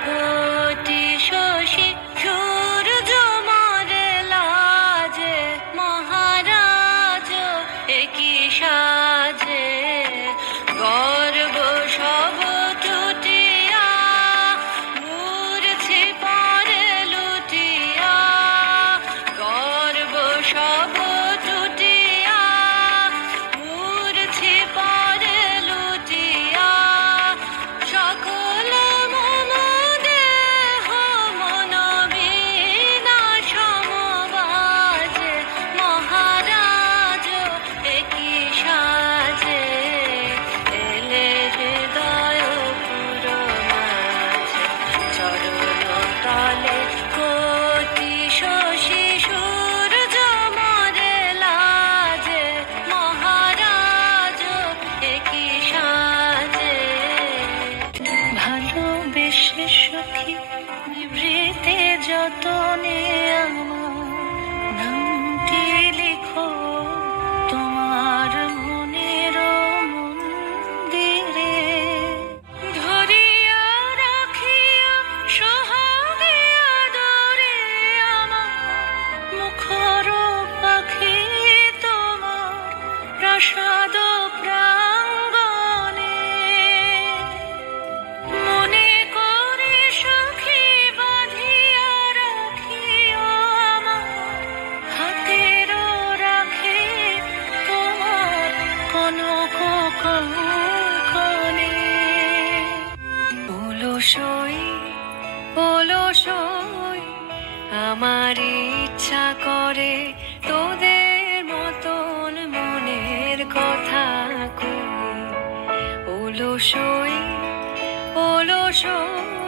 কোটি শশী সূর্য মরে লাজে মহারাজ একই সাজে গর্ব সব টুটিয়া মূর্ছি পরে লুটিয়া গর্ব সব টুটিয়া মূর্ছি পরে লুটিয়া সকল মম দেহ মন বিনা সমবাজে মহারাজ একই সাজে এলে হৃদয় পুর মাঝে চরণ তলে কোটি শশী সূর্য মরে লাজে মহারাজ একই সাজে ভালোবেসে সখী নিভৃতে যতনে আমার নামটি লিখো তোমার মনের মন্দিরে ধরিয়া রাখিয়া সোহাগে আদরে আমার মুখর পাখি তোমার প্রাসাদ প্রাঙ্গণে মনে করে সখী বাঁধিয়া রাখিও আমার হাতের রাখে তোমার কনক কঙ্কণে অলসই অলসই আমার ইচ্ছা করে তোদের মতন মনের কথা কই অলসই অলসই